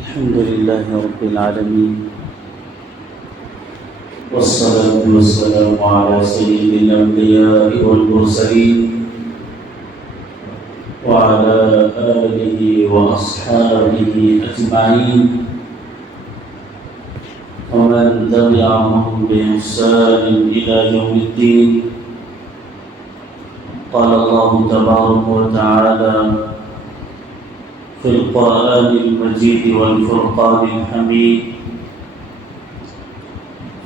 الحمد لله رب العالمين، والصلاة والسلام على سيد الأنبياء والمرسلين وعلى آله وأصحابه أجمعين ومن تبعهم بإحسان إلى يوم الدين. قال الله تبارك وتعالى في القرآن المجيد والفرقان الحميد: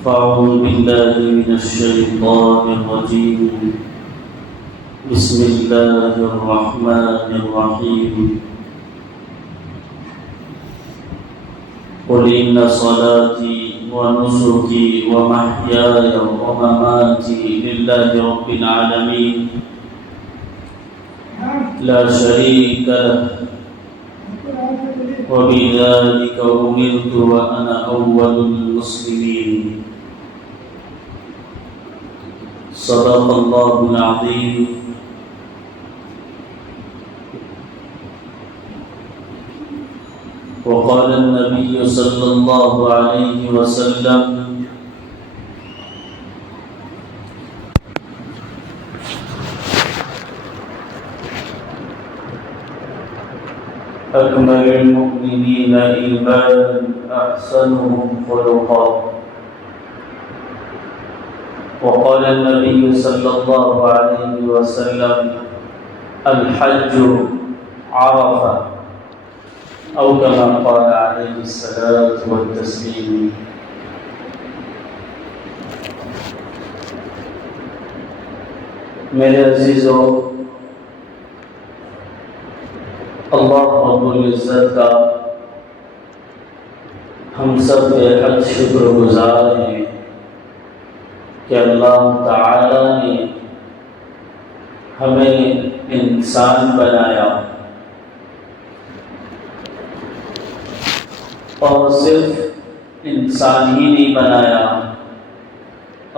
فأعوذ بالله من الشيطان الرجيم، بسم الله الرحمن الرحيم. قل إن صلاتي ونسكي ومحياي ومماتي لله رب العالمين لا شريك له وبذلك أمرت وأنا أول المسلمين. صدق الله العظيم. وقال النبي صلى الله عليه وسلم: أكمل المؤمنين إيمانا أحسنهم خلقا. وقال النبي صلى الله عليه وسلم: الحج عرفة، أو كما قال عليه الصلاة والتسليم. میرے عزیزو، اللہ رب العزت کا ہم سب بے حد شکر گزار ہیں کہ اللہ تعالی نے ہمیں انسان بنایا، اور صرف انسان ہی نہیں بنایا،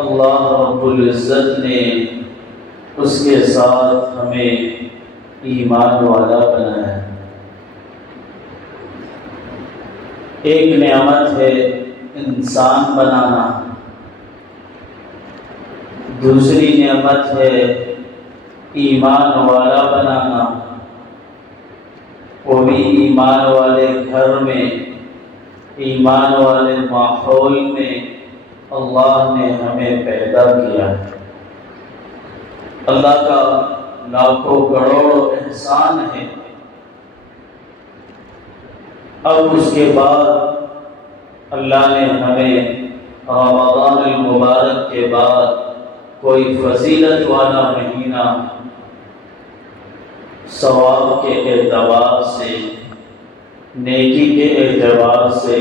اللہ رب العزت نے اس کے ساتھ ہمیں ایمان والا بنایا. ایک نعمت ہے انسان بنانا، دوسری نعمت ہے ایمان والا بنانا. وہ بھی ایمان والے گھر میں، ایمان والے ماحول میں اللہ نے ہمیں پیدا کیا. اللہ کا لاکھوں کروڑوں احسان ہے. اب اس کے بعد اللہ نے ہمیں رمضان المبارک کے بعد کوئی فضیلت والا مہینہ ثواب کے اعتبار سے، نیکی کے اعتبار سے،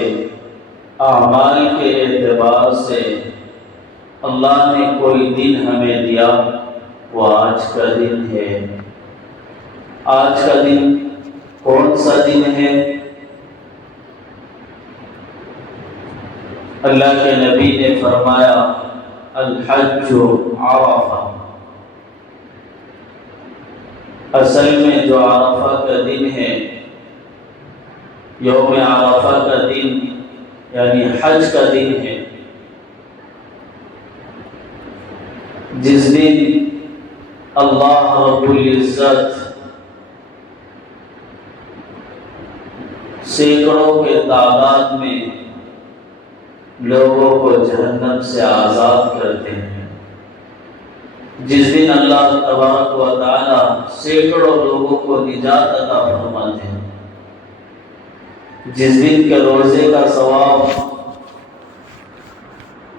اعمال کے اعتبار سے اللہ نے کوئی دن ہمیں دیا. وہ آج کا دن ہے. آج کا دن کون سا دن ہے؟ اللہ کے نبی نے فرمایا: الحج عرفہ. اصل میں جو عرفہ کا دن ہے، یوم عرفہ کا دن یعنی حج کا دن ہے، جس دن اللہ رب العزت سینکڑوں کے تعداد میں لوگوں کو جہنم سے آزاد کرتے ہیں. جس دن اللہ تبارک و تعالی سینکڑوں لوگوں کو نجات عطا فرماتے ہیں، جس دن کے روزے کا ثواب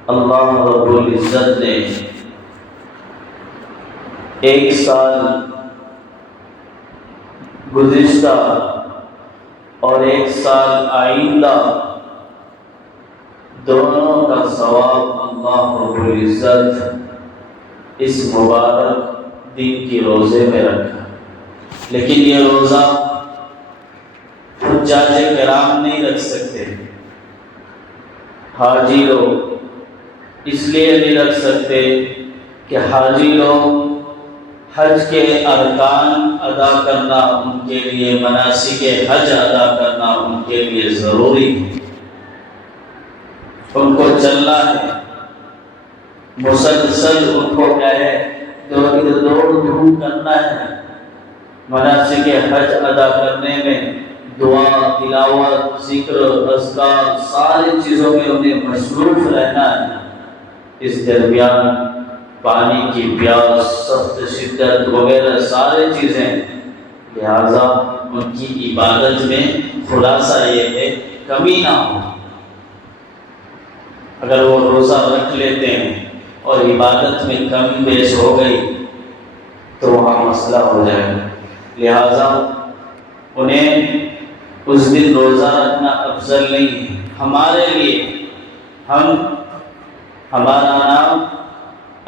اللہ رب العزت نے ایک سال گزشتہ اور ایک سال آئندہ دونوں کا ثواب اللہ رب العزت اس مبارک دن کی روزے میں رکھا. لیکن یہ روزہ حجاج کرام نہیں رکھ سکتے. حاجی لوگ اس لیے نہیں رکھ سکتے کہ حاجی لوگ حج کے ارکان ادا کرنا ان کے لیے، مناسک حج ادا کرنا ان کے کے لیے ضروری ہے، ان کو چلنا ہے مسلسل، ان کو کیا ہے دوڑ دھوپ کرنا ہے، مناسک حج ادا کرنے میں دعا، تلاوت، ذکر، اذکار، ساری چیزوں میں انہیں مصروف رہنا ہے۔ اس درمیان پانی کی پیاس، سخت شدت وغیرہ سارے چیزیں، لہذا ان کی عبادت میں خلاصہ یہ ہے کمی نہ ہو۔ اگر وہ روزہ رکھ لیتے ہیں اور عبادت میں کمی بیش ہو گئی تو وہاں مسئلہ ہو جائے گا، لہذا انہیں اس دن روزہ رکھنا افضل نہیں ہے۔ ہمارے لیے ہمارا نام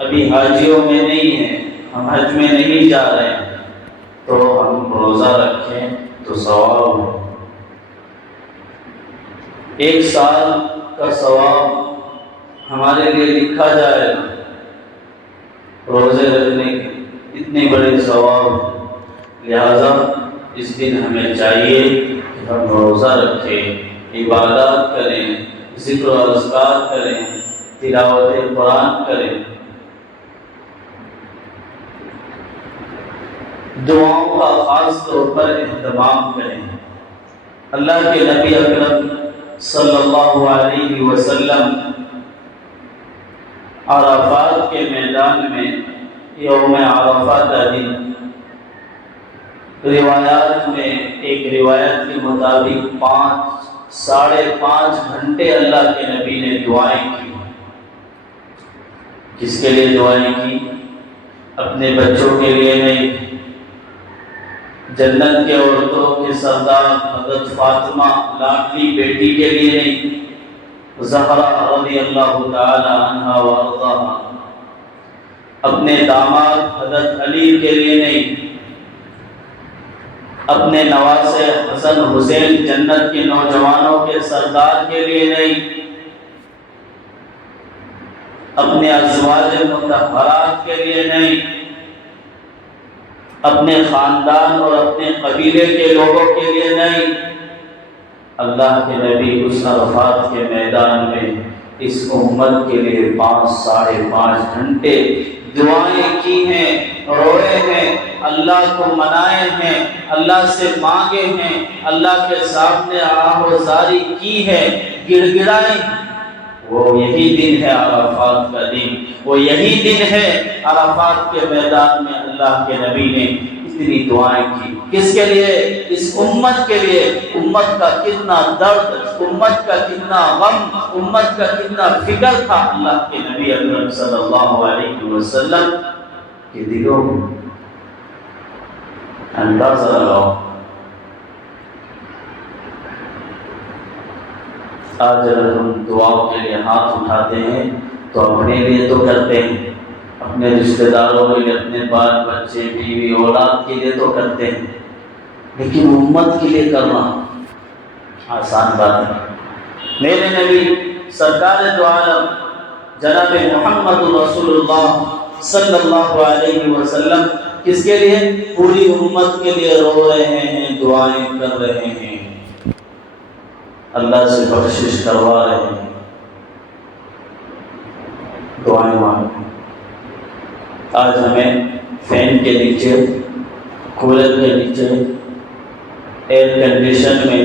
ابھی حاجیوں میں نہیں ہے، ہم حج میں نہیں جا رہے ہیں، تو ہم روزہ رکھیں تو ثواب ہے۔ ایک سال کا ثواب ہمارے لیے لکھا جائے گا، روزے رکھنے کے اتنی بڑی ثواب ہے، لہذا اس دن ہمیں چاہیے کہ ہم روزہ رکھیں، عبادات کریں، ذکر و اذکار کریں، تلاوت قرآن کریں، دعاؤں کا خاص طور پر اہتمام کریں۔ اللہ کے نبی اکرم صلی اللہ علیہ وسلم عرفات کے میدان میں یوم عرفہ کا دن، روایات میں ایک روایت کے مطابق 5.5 گھنٹے اللہ کے نبی نے دعائیں کی۔ کس کے لیے دعائیں کی؟ اپنے بچوں کے لیے نہیں، جنت کے عورتوں کے سردار حضرت فاطمہ لاڈلی بیٹی کے لیے نہیں، زہرا رضی اللہ تعالی عنہا وارضاہا، اپنے داماد حضرت علی کے لیے نہیں، اپنے نواسے حسن حسین جنت کے نوجوانوں کے سردار کے لیے نہیں، اپنے ازواج مطہرات کے لیے نہیں، اپنے خاندان اور اپنے قبیلے کے لوگوں کے لیے نہیں، اللہ کے نبی اس عرفات کے میدان میں اس امت کے لیے 5.5 گھنٹے دعائیں کی ہیں، روئے ہیں، اللہ کو منائے ہیں، اللہ سے مانگے ہیں، اللہ کے سامنے آہوزاری کی ہے، گڑ گڑائے۔ وہ یہی دن ہے عرفات کا دن، وہ یہی دن ہے عرفات کے میدان میں اللہ کے نبی نے اتنی دعائیں کی۔ کس کے لیے؟ اس امت کے لیے۔ امت کا کتنا درد، امت کا کتنا غم، امت کا کتنا فکر تھا اللہ کے نبی اکرم صلی اللہ علیہ وسلم کے دلوں میں، اندازہ لگاؤ۔ آج اگر ہم دعاؤں کے لیے ہاتھ اٹھاتے ہیں تو اپنے لیے تو کرتے ہیں، اپنے رشتہ داروں کے لیے، اپنے بال بچے بیوی اولاد کے لیے تو کرتے ہیں، لیکن امت کے لیے کرنا آسان بات ہے۔ میرے نبی سرکار دو عالم جناب محمد رسول اللہ صلی اللہ علیہ وسلم کس کے لیے؟ پوری امت کے لیے رو رہے ہیں، دعائیں کر رہے ہیں، اللہ سے بخشش کروا رہے ہیں، دعائیں مانگ۔ آج ہمیں فین کے نیچے، کولر کے نیچے، ایئر کنڈیشن میں،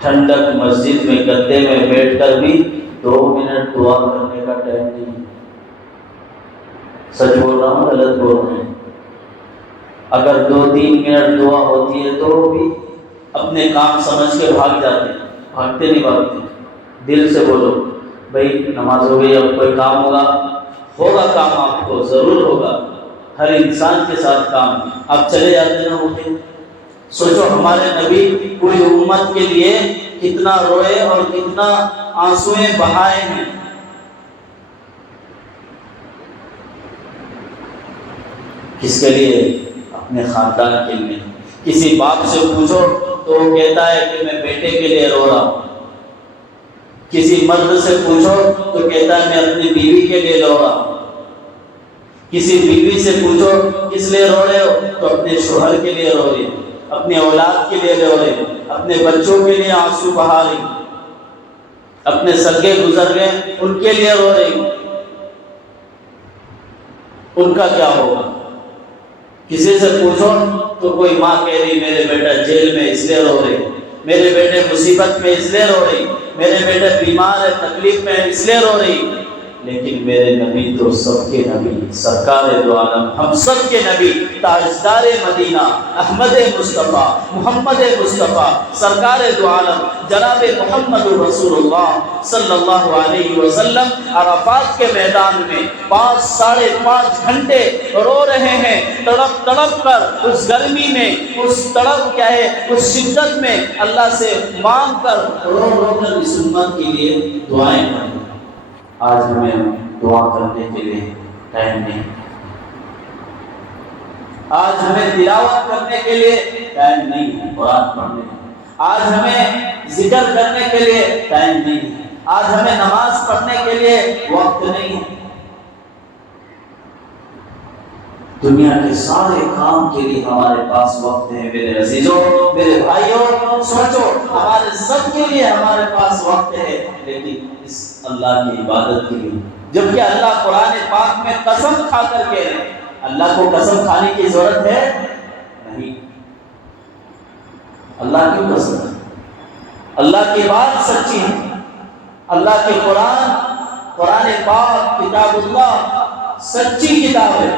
ٹھنڈک مسجد میں گدے میں بیٹھ کر بھی 2 منٹ دعا کرنے کا ٹائم نہیں۔ سچ بول رہا ہوں، غلط بول رہے ہیں؟ اگر 2-3 منٹ دعا ہوتی ہے تو بھی اپنے کام سمجھ کے بھاگ جاتے ہیں، بھاگتے نہیں بھاگتے، دل سے بولو بھائی نماز ہو گئی، اب کوئی کام ہوگا کام آپ کو ضرور ہوگا، ہر انسان کے ساتھ کام، آپ چلے جاتے نہ ہوتے۔ سوچو ہمارے نبی پوری امت کے لیے کتنا روئے اور کتنا آنسویں بہائے ہیں۔ کس کے لیے؟ اپنے خاندان کے لیے۔ کسی باپ سے پوچھو تو وہ کہتا ہے کہ میں بیٹے کے لیے رو رہا ہوں، کسی مرد سے پوچھو تو کہتا ہے میں اپنی بیوی کے لیے رو رہا ہوں، کسی بیوی سے پوچھو کس لیے رو رہے ہو تو اپنے شوہر کے لیے رو رہے ہو، اپنے اولاد کے لیے رو رہے ہو۔ اپنے بچوں کے لیے آنسو بہا رہی، اپنے سگے گزر گئے ان کے لیے رو رہی، ان کا کیا ہوگا؟ کسی سے پوچھو تو کوئی ماں کہہ رہی میرے بیٹا جیل میں اس لیے رو رہی، میرے بیٹے مصیبت میں اس لیے رو رہی، میرے بیٹے بیمار ہے تکلیف میں اس لیے رو رہی۔ لیکن میرے نبی تو سب کے نبی، سرکار دو عالم، ہم سب کے نبی، تاجدار مدینہ، احمد مصطفیٰ، محمد مصطفیٰ، سرکار دو عالم جناب محمد رسول اللہ صلی اللہ علیہ وسلم عرفات کے میدان میں 5.5 گھنٹے رو رہے ہیں، تڑپ تڑپ کر اس گرمی میں، اس تڑپ کیا ہے اس شدت میں اللہ سے مانگ کر رو رو کر اس امت کے لیے دعائیں کریں۔ آج ہمیں دعا کرنے کے لیے ٹائم نہیں، آج ہمیں تلاوت کرنے کے لیے ٹائم نہیں ہے، قرآن پڑھنے آج ہمیں ذکر کرنے کے لیے ٹائم نہیں ہے، آج ہمیں نماز پڑھنے کے لیے وقت نہیں ہے۔ دنیا کے سارے کام کے لیے ہمارے پاس وقت ہے میرے عزیزوں، میرے بھائیوں، سوچو ہمارے سب کے لیے ہمارے پاس وقت ہے، لیکن اس اللہ کی عبادت کے لیے، جبکہ اللہ قرآن پاک میں قسم کھا کر کہہ رہے ہیں، اللہ کو قسم کھانے کی ضرورت ہے نہیں، اللہ کیوں قسم ہے؟ اللہ کی بات سچی ہے، اللہ کے قرآن پاک کتاب اللہ سچی کتاب ہے۔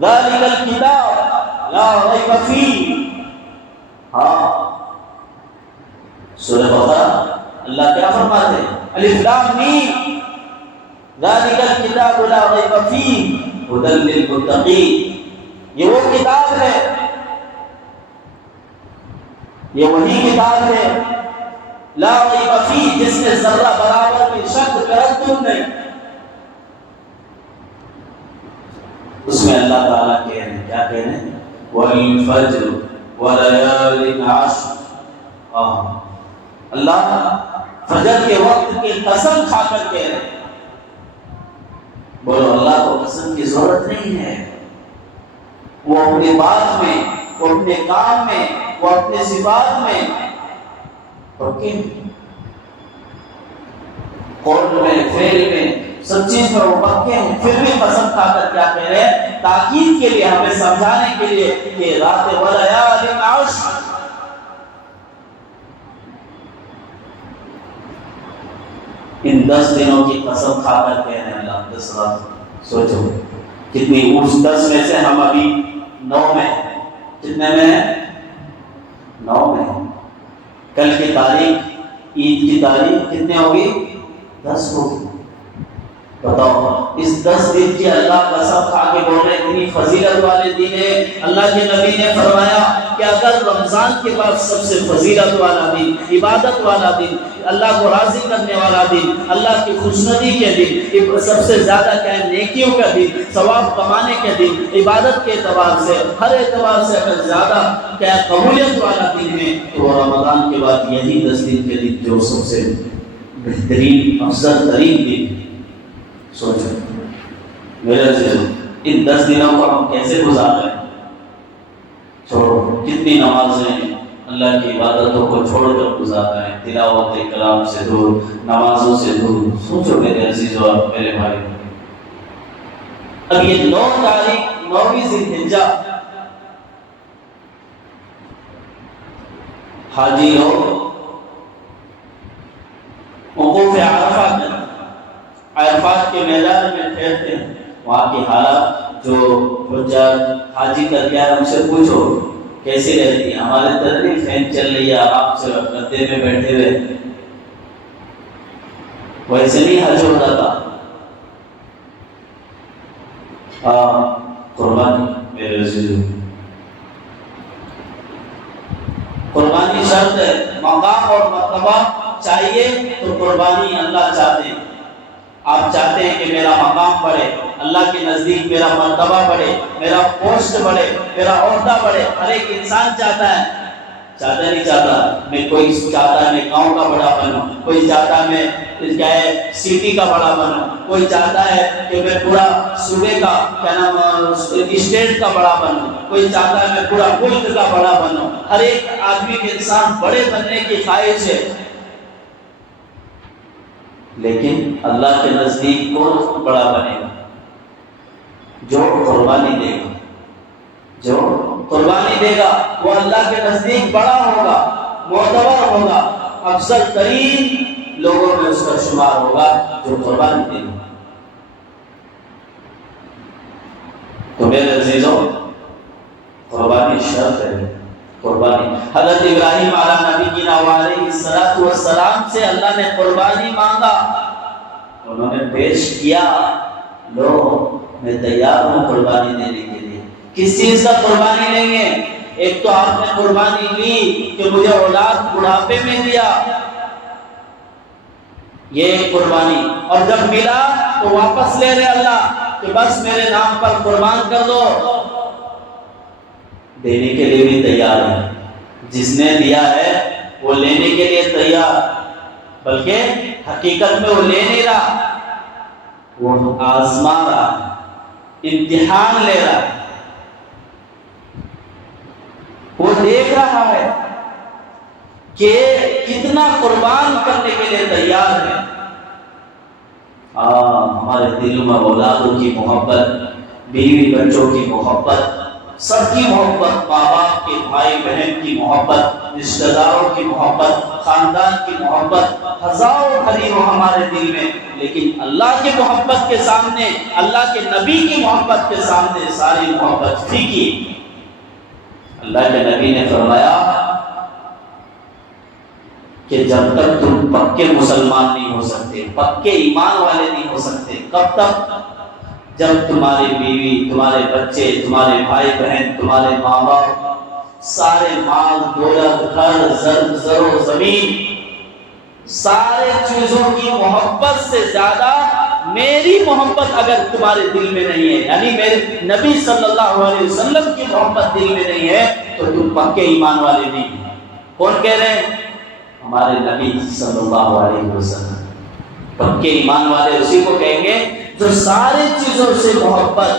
ذالک الکتاب لا ریب فیہ، ہاں سورہ بقرہ اللہ کیا فرماتے ہیں؟ الف لام میم ذالک الکتاب لا ریب فیہ ھدی للمتقین، یہ وہ کتاب ہے، یہ وہی کتاب ہے لا ریب فیہ جس میں ذرہ برابر بھی شک تردد نہیں۔ اس میں اللہ تعالیٰ کہہ رہے ہیں، کیا کہہ رہے ہیں؟ وَالْفَجْرِ وَلَيَالٍ عَشْرٍ، اللہ فجر کے وقت کی قسم کھا کر کہہ رہے ہیں۔ بولو اللہ کو قسم کی ضرورت نہیں ہے، وہ اپنی بات میں، وہ اپنے کام میں، وہ اپنے صفات میں پکے، قول میں، فعل میں، سب چیز پر وہ پکے ہیں، پھر بھی قسم کھا کر کیا کہہ رہے ہیں؟ تاکید کے لیے، ہمیں سمجھانے کے لیے کہ رات وَلَيَالٍ عَشْرٍ، ان 10 دنوں کی قسم کھا کر کہہ رہے ہیں اللہ 10 رات۔ سوچو کتنی، اس 10 میں سے ہم ابھی 9 میں، کتنے میں ہیں؟ 9 میں۔ کل کی تاریخ، عید کی تاریخ کتنے ہوگی؟ 10 ہوگی۔ بتاؤ اس 10 دن کی اللہ قسم کھا کے بول رہے اتنی فضیلت والے دن ہے۔ اللہ کے نبی نے فرمایا کہ اگر رمضان کے بعد سب سے فضیلت والا دن، عبادت والا دن، اللہ کو راضی کرنے والا دن، اللہ کی خوشنودی کے دن، سب سے زیادہ کیا ہے نیکیوں کا دن، ثواب کمانے کے دن، عبادت کے اعتبار سے، ہر اعتبار سے اگر زیادہ کیا قبولیت والا دن ہے تو رمضان کے بعد یہی 10 دن کے دن جو سب سے بہترین افضل ترین دن۔ سوچو میرے عزیزو ان 10 دنوں کو ہم کیسے گزار رہے ہیں؟ چھوڑو کتنی نمازیں اللہ کی عبادتوں کو چھوڑ کر گزار رہے ہیں، تلاوت کلام سے دور، نمازوں سے دور۔ سوچو میرے عزیزو اور میرے بھائی، اب یہ 9 تاریخ 9ویں ذی الحجہ، حاجی لوگ وقوف عرفہ کرتے، عرفات کے میدان میں ٹھہرتے ہیں، وہاں کی حالات جو حجاج حاجی کر کے ہم سے پوچھو کیسی رہتی ہے؟ ہمارے طرح نہیں فین چل رہی ہے آرام سے گدے میں بیٹھے ہوئے، ویسے نہیں حج ہوتا تھا۔ قربانی میرے عزیزو، قربانی شرط ہے، مقام اور مرتبہ چاہیے تو قربانی اللہ چاہتے ہیں۔ آپ چاہتے ہیں کہ میرا مقام بڑھے، اللہ کے نزدیک میرا مرتبہ بڑھے، میرا پوسٹ بڑھے، میرا عہدہ بڑھے، ہر ایک انسان چاہتا ہے، چاہتا نہیں چاہتا میں، کوئی چاہتا میں گاؤں کا بڑا بنوں، کوئی چاہتا میں کیا ہے سٹی کا بڑا بنوں، کوئی چاہتا ہے کہ میں پورا صوبے کا کیا نام اسٹیٹ کا بڑا بنوں، کوئی چاہتا ہے میں پورا ملک کا بڑا بنوں۔ ہر ایک آدمی کے انسان بڑے بننے کی خواہش ہے، لیکن اللہ کے نزدیک کون بڑا بنے گا؟ جو قربانی دے گا، جو قربانی دے گا وہ اللہ کے نزدیک بڑا ہوگا، معتبر ہوگا، افضل ترین لوگوں میں اس کا شمار ہوگا جو قربانی دے گا۔ تو میرے عزیزوں، قربانی شرط ہے، قربانی۔ حضرت ابراہیم علیہ نبی علیہ السلام سے اللہ نے قربانی مانگا، انہوں نے پیش کیا، لو میں تیار ہوں قربانی دینے کے لیے۔ کس چیز کا قربانی لیں گے؟ ایک تو آپ نے قربانی لی کہ مجھے اولاد بڑھاپے میں دیا، یہ ایک قربانی، اور جب ملا تو واپس لے رہے اللہ کہ بس میرے نام پر قربان کر دو، دینے کے لیے بھی تیار ہے۔ جس نے دیا ہے وہ لینے کے لیے تیار، بلکہ حقیقت میں وہ لے نہیں رہا، وہ آزما رہا، امتحان لے رہا ہے، وہ دیکھ رہا ہے کہ کتنا قربان کرنے کے لیے تیار ہے۔ ہمارے دلوں میں اولادوں کی محبت، بیوی بچوں کی محبت، سب کی محبت، ماں باپ کے، بھائی بہن کی محبت، رشتہ داروں کی محبت، خاندان کی محبت ہزاروں بھری ہو ہمارے دل میں، لیکن اللہ کی محبت کے سامنے، اللہ کے نبی کی محبت کے سامنے ساری محبت پھیکی۔ اللہ کے نبی نے فرمایا کہ جب تک تم پکے مسلمان نہیں ہو سکتے، پکے ایمان والے نہیں ہو سکتے، کب تک؟ جب تمہاری بیوی، تمہارے بچے، تمہارے بھائی بہن، تمہارے ماں باپ، سارے مال دولت، گھر، زر و زمین، سارے چیزوں کی محبت سے زیادہ میری محبت اگر تمہارے دل میں نہیں ہے، یعنی میرے نبی صلی اللہ علیہ وسلم کی محبت دل میں نہیں ہے، تو تم پکے ایمان والے نہیں۔ کون کہہ رہے ہیں؟ ہمارے نبی صلی اللہ علیہ وسلم۔ پکے ایمان والے اسی کو کہیں گے جو ساری چیزوں سے محبت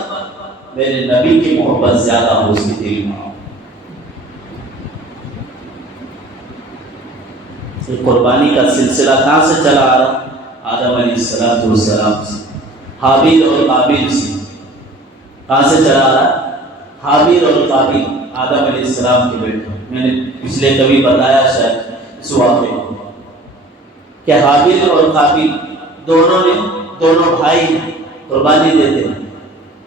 میرے نبی کی محبت زیادہ ہو اس کے دل میں۔ یہ قربانی کا سلسلہ کہاں سے چلا آ رہا؟ آدم علیہ السلام سے، حابیل اور قابیل سے۔ کہاں سے چلا آ رہا؟ حابیل اور قابیل، آدم علیہ السلام کے بیٹے۔ میں نے پچھلے کبھی بتایا شاید اس واقعے کو کہ حابیل اور قابیل دونوں بھائی قربانی دیتے ہیں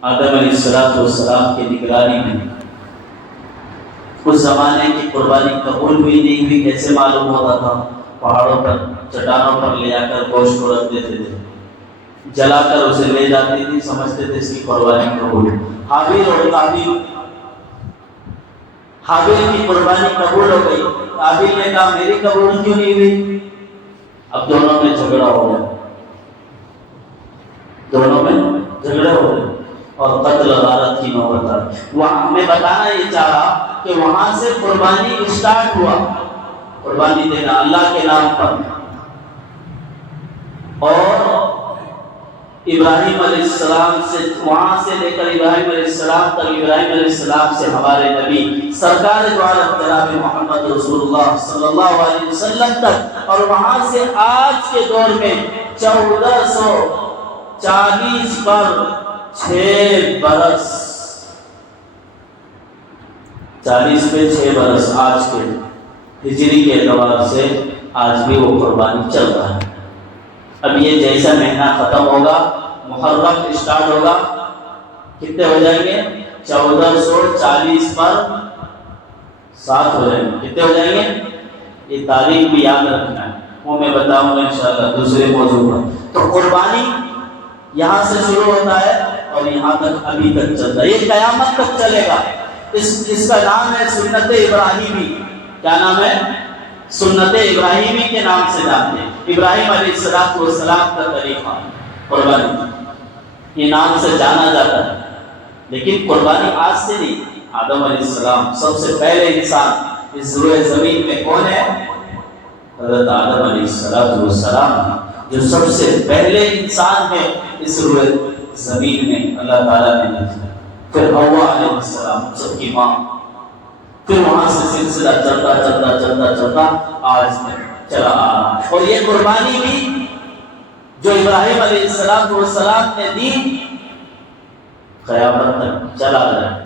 آدم علیہ السلام کی نگرانی میں۔ اس زمانے کی قربانی قبول ہوئی نہیں ہوئی کیسے معلوم ہوتا تھا؟ پہاڑوں پر، چٹانوں پر لے جا کر گوشت کو رکھ دیتے تھے، جلا کر اسے لے جاتی تھی، سمجھتے تھے اس کی قربانی قبول ہے۔ حابیل اور قابیل، حابیل کی قربانی قبول ہو گئی، قابیل نے کہا میری قبول کیوں نہیں ہوئی؟ اب دونوں میں جھگڑا ہو گیا، اور قتل غارت کی نوبت آئی۔ وہاں میں بتانا یہ چاہ رہا کہ وہاں سے قربانی اسٹارٹ ہوا، قربانی دینا اللہ کے نام پر، اور ابراہیم علیہ السلام سے، وہاں سے لے کر ابراہیم علیہ السلام تک، ابراہیم علیہ السلام سے ہمارے نبی سرکار دو عالم جناب محمد رسول اللہ صلی اللہ علیہ وسلم تک، اور وہاں سے آج کے دور میں 1440 پر 6 برس، 40 پہ 6 برس آج کے ہجری کے اعتبار سے آج بھی وہ قربانی چل رہا ہے۔ اب یہ جیسا مہینہ ختم ہوگا، محرم اسٹارٹ ہوگا، کتنے ہو جائیں گے؟ 1440 پر 7 ہو جائیں گے۔ کتنے ہو جائیں گے؟ یہ تاریخ بھی یاد رکھنا ہے، وہ میں بتاؤں گا انشاءاللہ دوسرے موضوع پر۔ تو قربانی یہاں سے شروع ہوتا ہے اور یہاں تک ابھی تک چلتا ہے، یہ قیامت تک چلے گا۔ اس کا نام ہے سنت ابراہیمی۔ کیا نام ہے؟ سنت ابراہیمی کے نام سے جانتے ہیں۔ ابراہیم علیہ السلام کا طریقہ قربانی، یہ نام سے جانا جاتا ہے، لیکن قربانی آج سے نہیں، آدم علیہ السلام سب سے پہلے انسان اس روئے زمین میں کون ہے؟ حضرت آدم علیہ السلام، جو سب سے پہلے انسان ہے اس روئے زمین میں اللہ تعالیٰ نے بھیجا۔ پھر حوا علیہ السلام سب کی ماں، پھر وہاں سے سلسلہ چلتا چلتا چلتا چلتا آج تک چلا آ رہا ہے۔ اور یہ قربانی بھی جو ابراہیم علیہ السلام نے دی قیامت تک چلا رہا ہے،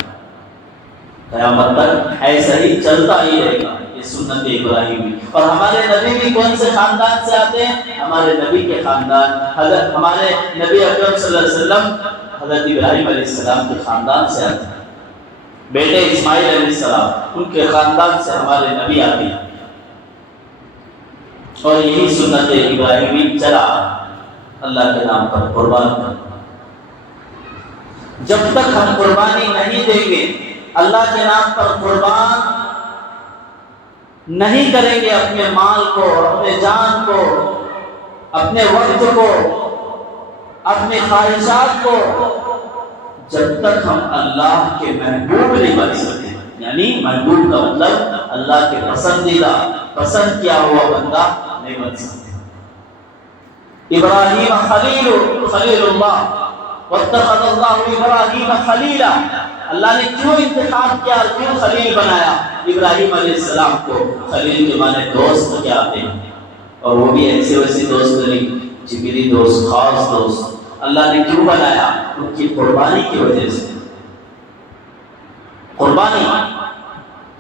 قیامت تک ایسا ہی چلتا ہی رہے گا، یہ سنت ابراہیمی۔ اور ہمارے نبی بھی کون سے خاندان سے آتے ہیں؟ ہمارے نبی کے خاندان، حضرت ہمارے نبی اکرم صلی اللہ علیہ وسلم حضرت ابراہیم علیہ السلام کے خاندان سے آتے ہیں، بیٹے اسماعیل علیہ السلام ان کے خاندان سے ہمارے نبی آتے ہیں، اور یہی سنت ابراہیمی چلا اللہ کے نام پر قربان کرنا۔ جب تک ہم قربانی نہیں دیں گے، اللہ کے نام پر قربان نہیں کریں گے اپنے مال کو، اپنے جان کو، اپنے وقت کو، اپنے خواہشات کو، جب تک ہم اللہ کے محبوب نہیں بن سکتے۔ یعنی محبوب کا مطلب اللہ کے پسندیدہ، پسند کیا ہوا بندہ نہیں بن سکتے۔ ابراہیم خلیل اللہ واتخذ اللہ ابراہیم خلیلا، اللہ نے کیوں انتخاب کیا اور کیوں خلیل بنایا ابراہیم علیہ السلام کو؟ خلیل کے معنی دوست کیا آتے ہیں، اور وہ بھی ایسے ویسے دوست نہیں، جگری دوست، خاص دوست۔ اللہ نے کیوں بنایا؟ ان کی قربانی کی وجہ سے۔ قربانی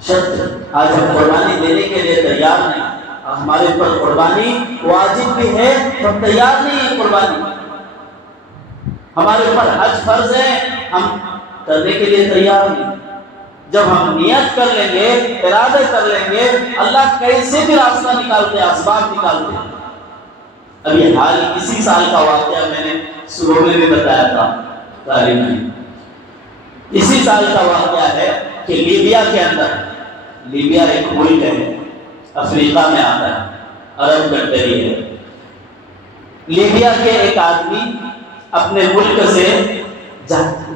شرط، آج ہم قربانی دینے کے لیے تیار نہیں، ہمارے اوپر قربانی واجب بھی ہے، ہم تیار نہیں ہیں قربانی۔ ہمارے اوپر حج فرض ہے، ہم کرنے کے لیے تیار نہیں۔ جب ہم نیت کر لیں گے، ارادہ کر لیں گے، اللہ کیسے بھی راستہ نکالتے ہیں، اسباب نکالتے ہیں۔ ابھی حال اسی سال کا واقعہ میں نے شروع میں بھی بتایا تھا تعلیم میں، اسی سال کا واقعہ ہے کہ لیبیا کے اندر، لیبیا ایک ملک ہے افریقہ میں آتا ہے، عرب کنٹری ہے۔ لیبیا کے ایک آدمی اپنے ملک سے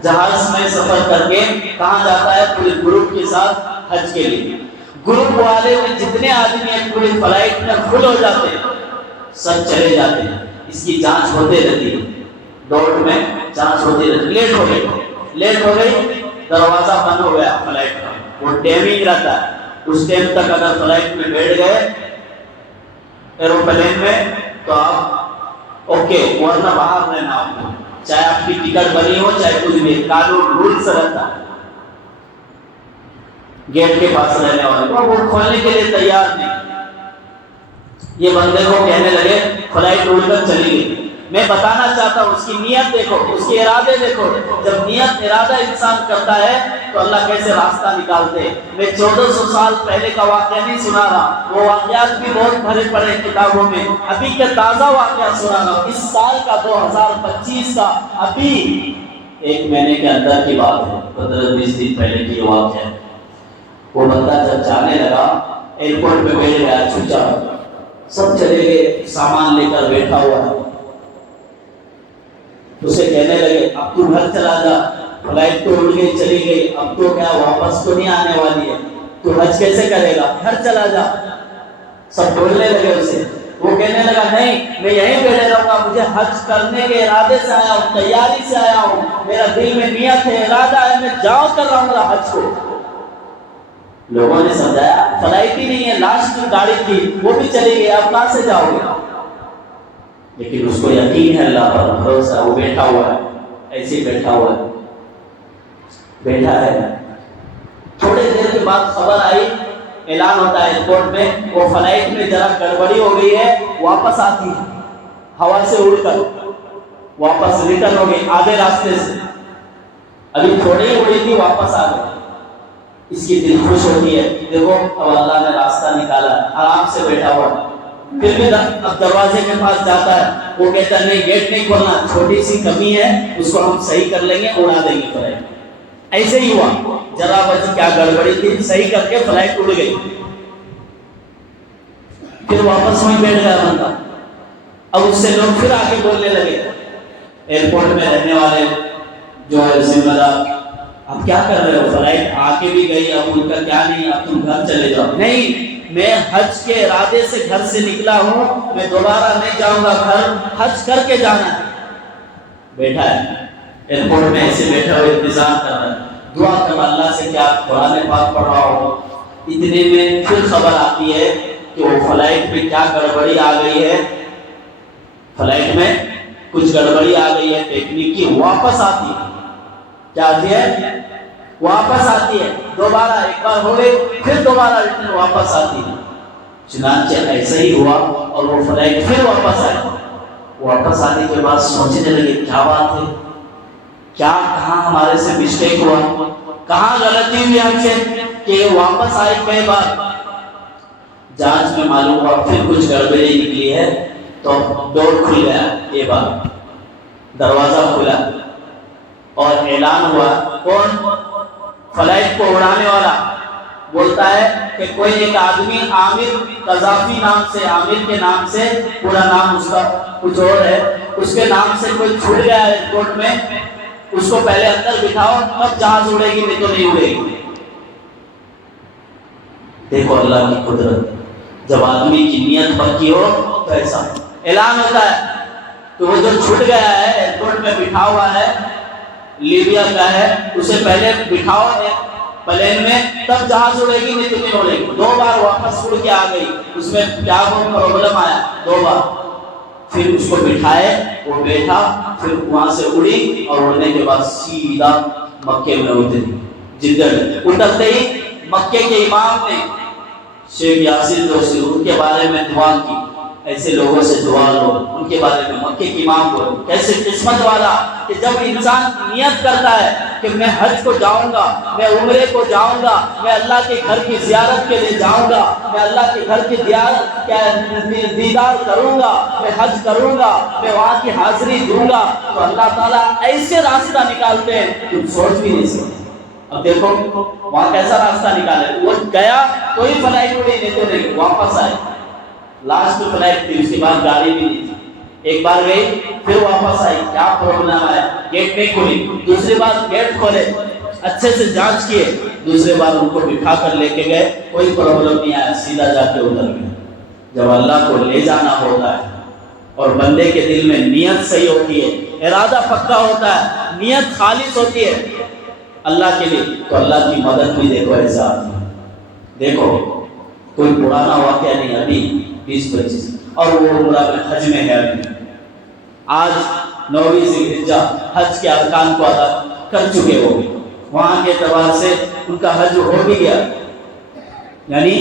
جہاز میں سفر کر کے کہاں جاتا ہے؟ پورے گروپ کے ساتھ حج کے لیے۔ گروپ والے میں جتنے آدمی ہیں پوری فلائٹ میں فل ہو جاتے ہیں، سب چلے جاتے ہیں۔ اس کی جانچ ہوتے رہتی ہے، دوڑ میں جانچ ہوتی رہتی۔ لیٹ ہو گئی، دروازہ بند ہو گیا فلائٹ کا، وہ ٹائمنگ رہتا ہے، اس ٹائم تک اگر فلائٹ میں بیٹھ گئے ایروپلین میں تو آپ اوکے، ورنہ باہر رہنا آپ کو، چاہے آپ کی ٹکٹ بنی ہو چاہے کچھ بھی، قانون رولز رہتا ہے۔ گیٹ کے پاس رہنے والے وہ کھولنے کے لیے تیار نہیں۔ یہ بندے کو کہنے لگے، فلائٹ اڑ کر چلی گئی۔ میں بتانا چاہتا ہوں اس کی نیت دیکھو، اس کے ارادے دیکھو۔ جب نیت ارادہ انسان کرتا ہے تو اللہ کیسے راستہ نکالتے ہیں۔ میں 1400 سال پہلے کا واقعہ نہیں سنا رہا، وہ واقعات بھی بہت بھرے پڑے کتابوں میں، ابھی کے تازہ واقعہ سنا رہا ہوں۔ اس سال کا 2025 کا ابھی 1 مہینے کے اندر کی بات ہے، 15-20 دن پہلے کی واقعہ ہے۔ وہ بندہ جب جانے لگا، ایئرپورٹ پہ بیٹھ گیا، چھوٹا، سب چلے گئے، سامان لے کر بیٹھا ہوا ہے۔ اسے کہنے لگے اب تو گھر چلا جا، فلائٹ تو اڑ گئی چلی گئی، اب تو کیا واپس تو نہیں آنے والی ہے، تو حج کیسے کرے گا، گھر چلا جا۔ سب بولنے لگے اسے، وہ کہنے لگا نہیں، میں یہیں بیٹھے رہوں گا، مجھے حج کرنے کے ارادے سے آیا ہوں، تیاری سے آیا ہوں، میرا دل میں نیت ہے، ارادہ ہے، میں جاؤ کر رہا ہوں حج کو۔ لوگوں نے سمجھایا فلائٹ ہی نہیں ہے، لاسٹ گاڑی تھی وہ بھی چلی گئی، اب کہاں سے جاؤ گے؟ لیکن اس کو یقین ہے، اللہ پر بھروسہ، وہ بیٹھا ہوا ہے، ایسے ہی بیٹھا ہوا ہے، بیٹھا ہے۔ تھوڑے دیر کے بعد خبر آئی، اعلان ہوتا ہے ایئرپورٹ میں، وہ فلائٹ میں ذرا گڑبڑی ہو گئی ہے، واپس آتی ہے، ہوا سے اڑ کر واپس ریٹرن ہو گئی آدھے راستے سے، ابھی تھوڑی ہی اڑی تھی، واپس آ گئی۔ اس کی دل خوش ہوتی ہے، دیکھو اب اللہ نے راستہ نکالا، آرام سے بیٹھا ہوا۔ پھر بھی اب دروازے کے پاس جاتا ہے، وہ کہتا ہے نہیں گیٹ نہیں کھولنا، چھوٹی سی کمی ہے، اس کو ہم صحیح کر لیں گے، اڑا دیں گے فلائٹ۔ ایسے ہی ہوا، ذرا بس کیا گڑبڑی تھی، صحیح کر کے فلائٹ اڑ گئی۔ پھر واپس وہیں بیٹھ گیا بندہ۔ اب اس سے لوگ پھر آگے بولنے لگے، ایئرپورٹ میں رہنے والے جو ہے ذمہ دار، اب کیا کر رہے ہو؟ فلائٹ آ کے بھی گئی، اب ان کا کیا نہیں، اب تم گھر چلے جاؤ؟ نہیں، میں حج کے ارادے سے گھر سے نکلا ہوں، میں دوبارہ نہیں جاؤں گا گھر، حج کر کے جانا ہے۔ بیٹھا ہے ایئرپورٹ میں ایسے بیٹھا ہوئے انتظار کر رہا ہے، دعا کر اللہ سے کیا قرآن پاک پڑھ رہا ہو۔ اتنے میں پھر خبر آتی ہے کہ وہ فلائٹ میں کیا گڑبڑی آ گئی ہے، فلائٹ میں کچھ گڑبڑی آ گئی ہے ٹیکنیک کی، واپس آتی ہے۔ کیا آتی ہے؟ واپس آتی ہے۔ دوبارہ ایک بار ہو گئی، پھر دوبارہ ریٹرن واپس آتی ہے۔ چنانچہ ایسا ہی ہوا اور وہ فلائٹ پھر واپس آئی۔ واپس آنے کے بعد سوچنے لگے کیا بات ہے، کیا کہاں ہمارے سے مسٹیک ہوا، کہاں غلطی ہوئی ہم سے کہ واپس آئے کئی بار۔ جانچ میں معلوم ہوا پھر کچھ گڑبڑی نکلی ہے، تو ڈور کھل گیا، یہ بات دروازہ کھلا اور اعلان ہوا، کون؟ فلائٹ کو اڑانے والا بولتا ہے کہ کوئی ایک آدمی عامر قذافی نام سے، عامر کے نام سے، پورا نام اس کا کچھ اور ہے، اس کے نام سے کوئی چھوٹ گیا ہے ایئرپورٹ میں، اس کو پہلے اندر بٹھاؤ تب جہاز اڑے گی، نہیں تو نہیں اڑے گی۔ دیکھو اللہ کی قدرت، جب آدمی کی نیت پکی ہو تو ایسا اعلان ہوتا ہے کہ وہ جو چھوٹ گیا ہے ایئرپورٹ میں بٹھا ہوا ہے، لیبیا کا ہے، اسے پہلے بٹھاؤ پلین میں تب جہاز اڑے گی، نہیں تو نہیں اڑے گی۔ 2 بار واپس اڑ کے آ گئی، اس میں کیا پرابلم آیا، 2 بار پھر اس کو بٹھائے، وہ بیٹھا، پھر وہاں سے اڑی اور اڑنے کے بعد سیدھا مکے میں اتری۔ جدہ اترتے ہی مکے کے امام نے شیخ یاسر دوسی ان کے بارے میں دعا کی، ایسے لوگوں سے دعا لو، ان کے بارے میں مکے کے امام کو کیسے قسمت والا کہ جب انسان نیت کرتا ہے کہ میں حج کو جاؤں گا، میں عمرے کو جاؤں گا، میں اللہ کے گھر کی زیارت کے لیے جاؤں گا، میں اللہ کے گھر کی دیدار کروں گا، میں حج کروں گا، میں وہاں کی حاضری دوں گا، تو اللہ تعالیٰ ایسے راستہ نکالتے ہیں تم سوچ بھی نہیں سکتے۔ اب دیکھو وہاں کیسا راستہ نکالے، وہ گیا، کوئی فلائٹ اڑی نہیں تو نہیں، واپس آئے، لاسٹ فلائٹ تھی، اس کے بعد گاڑی بھی نہیں تھی، ایک بار گئی پھر واپس آئی، کیا پرابلم ہے، گیٹ نہیں کھولی، دوسری بار گیٹ کھولے، اچھے سے جانچ کیے، دوسرے بار ان کو بٹھا کر لے کے گئے، کوئی پرابلم نہیں آیا، سیدھا جا کے اتر گئے۔ جب اللہ کو لے جانا ہوتا ہے اور بندے کے دل میں نیت صحیح ہوتی ہے، ارادہ پکا ہوتا ہے، نیت خالص ہوتی ہے اللہ کے لیے، تو اللہ کی مدد بھی دیکھو ایسا آتی ہے۔ دیکھو کوئی پرانا واقعہ نہیں، ابھی 20-25 اور وہ عمرہ میں حج میں ہے، ابھی آج 9ویں ذی الحجہ حج کے ارکان کو ادا کر چکے ہو، وہاں کے اعتبار سے ان کا حج ہو بھی گیا، یعنی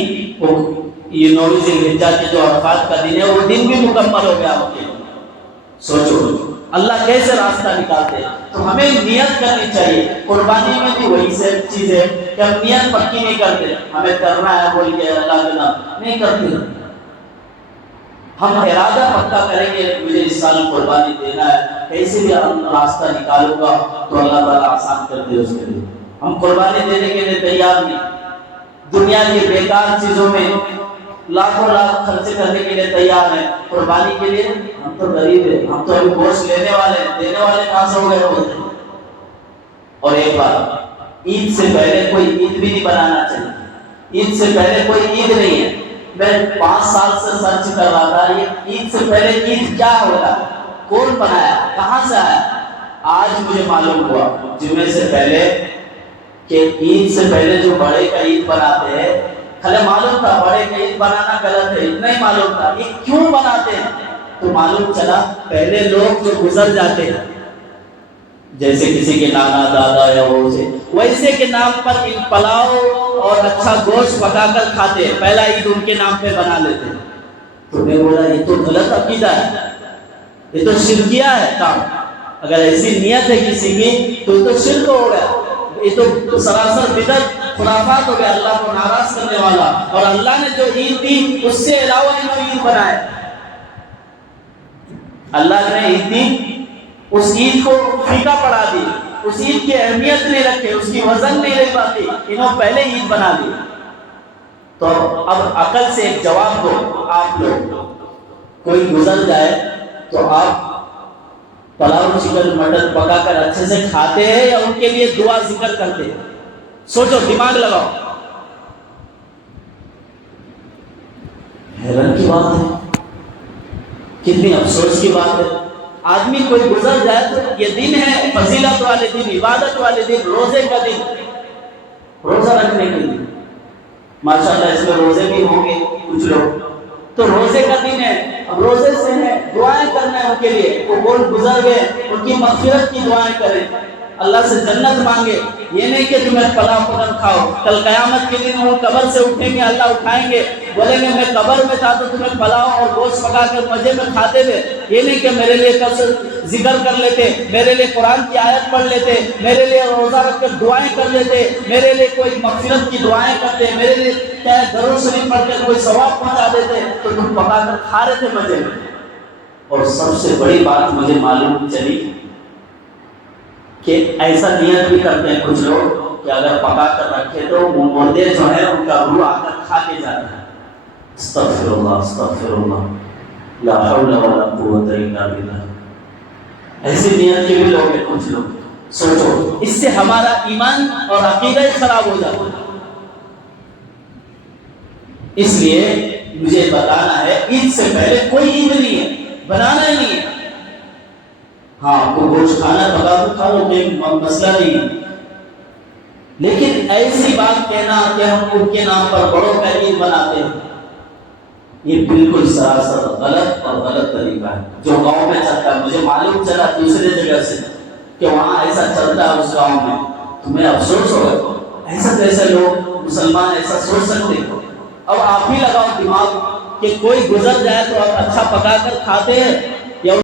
یہ 9ویں ذی الحجہ کے جو عرفات کا دن ہے وہ دن بھی مکمل ہو گیا ہوتے۔ سوچو اللہ کیسے راستہ نکالتے ہیں، تو ہمیں نیت کرنی چاہیے۔ قربانی میں بھی وہی سے چیز ہے کہ ہم نیت پکی نہیں کرتے، ہمیں کرنا ہے بول کے اللہ کے نام نہیں کرتے، ہم ارادہ پکا کریں گے مجھے اس سال قربانی دینا ہے، کیسے بھی راستہ نکالوں گا تو اللہ تعالیٰ آسان کر دے اس کے لیے۔ ہم قربانی دینے کے لیے تیار نہیں، دنیا کی بیکار چیزوں میں لاکھوں لاکھ خرچے کرنے کے لیے تیار ہیں، قربانی کے لیے ہم تو غریب ہیں، ہم تو ابھی گوشت لینے والے ہیں، دینے والے کہاں سے ہو گئے ہوتے ہیں۔ اور ایک بات، عید سے پہلے کوئی عید بھی نہیں بنانا چاہیے، عید سے پہلے کوئی عید نہیں ہے۔ میں 5 سال سے سرچ کر رہا تھا یہ عید سے پہلے عید کیا ہوگا، کون بنایا، کہاں سے آیا، آج مجھے معلوم ہوا جمعے سے پہلے کہ عید سے پہلے جو بڑے کا عید بناتے ہیں، پہلے معلوم تھا بڑے کا عید بنانا غلط ہے، اتنا ہی معلوم تھا، یہ کیوں بناتے ہیں تو معلوم چلا پہلے لوگ جو گزر جاتے ہیں، جیسے کسی کے نانا دادا یا وہ سے ویسے کے نام پر ان پلاؤ اور اچھا گوشت پکا کر کھاتے ہیں، پہلا عید ان کے نام پہ بنا لیتے ہیں۔ تو میں بولا یہ تو غلط عقیدہ ہے، یہ تو شرکیہ ہے کام، اگر ایسی نیت ہے کسی کی تو یہ تو شرک ہو گیا، یہ تو سراسر بدعت خرافات ہو گیا، اللہ کو ناراض کرنے والا، اور اللہ نے جو عید دی اس سے علاوہ انہوں عید بنائے، اللہ نے عید دی اس عید کو پھیکا پڑا دی، اس عید کی اہمیت نہیں رکھے، اس کی وزن نہیں رہ پاتی، انہوں پہلے عید بنا دی۔ تو اب عقل سے ایک جواب دو، آپ لوگ کوئی گزر جائے تو آپ پلاؤ چکن مٹن پکا کر اچھے سے کھاتے ہیں یا ان کے لیے دعا ذکر کرتے ہیں؟ سوچو، دماغ لگاؤ. حیران کی بات ہے، کتنی افسوس کی بات ہے. آدمی کوئی گزر جائے تو یہ دن ہے فضیلت والے دن، عبادت والے دن، روزے کا دن، روزہ رکھنے کے دن. ماشاءاللہ اس میں روزے بھی ہوں گے کچھ لوگ، تو روزے کا دن ہے. اب روزے سے ہے دعائیں کرنا ہے ان کے لیے، وہ بول گزر گئے ان کی مغفرت کی دعائیں کریں، اللہ سے جنت مانگے. یہ نہیں کہ تمہیں پلا پکن کھاؤ، کل قیامت کے دن وہ قبر سے اٹھیں گے، اللہ اٹھائیں گے، بولیں گے میں قبر میں تھا تو تمہیں پلاؤ اور گوشت پکا کر مزے میں کھاتے تھے. یہ نہیں کہ میرے لیے ذکر کر لیتے، میرے لیے قرآن کی آیت پڑھ لیتے، میرے لیے روزہ رکھ کر دعائیں کر لیتے، میرے لیے کوئی مغفرت کی دعائیں کرتے، میرے لیے کیا درود شریف پڑھ کر کوئی ثواب پہنچا دیتے، تو تم پکا کر کھا رہے تھے مزے میں. اور سب سے بڑی بات مجھے معلوم چلی کہ ایسا نیت بھی کرتے ہیں کچھ لوگ کہ اگر پکا کر رکھے تو مردے جو ہے ان کا روح آ کر کھا کے جاتا ہے. استغفر اللہ استغفر اللہ لا حول ولا قوت الا باللہ. ایسی نیت کے بھی لوگ ہیں کچھ لوگ. سوچو، اس سے ہمارا ایمان اور عقیدہ ہی خراب ہو جاتا ہے. اس لیے مجھے بتانا ہے عید سے پہلے کوئی عید نہیں ہے، بنانا ہی نہیں ہے. ہاں کو گوشت کھانا پکا تو کھا لو، کوئی مسئلہ نہیں ہے، لیکن ایسی بات کہنا کہ ہم ان کے نام پر بڑوں کا عید بناتے ہیں، یہ بالکل سراسر غلط اور غلط طریقہ ہے جو گاؤں میں چلتا ہے. مجھے معلوم چلا دوسرے جگہ سے کہ وہاں ایسا چلتا ہے اس گاؤں میں. تمہیں افسوس ہوگا، ایسا کیسے لوگ مسلمان ایسا سوچ سکتے ہیں. اب آپ ہی لگاؤ دماغ کہ کوئی گزر جائے تو آپ اچھا پکا کر کھاتے ہیں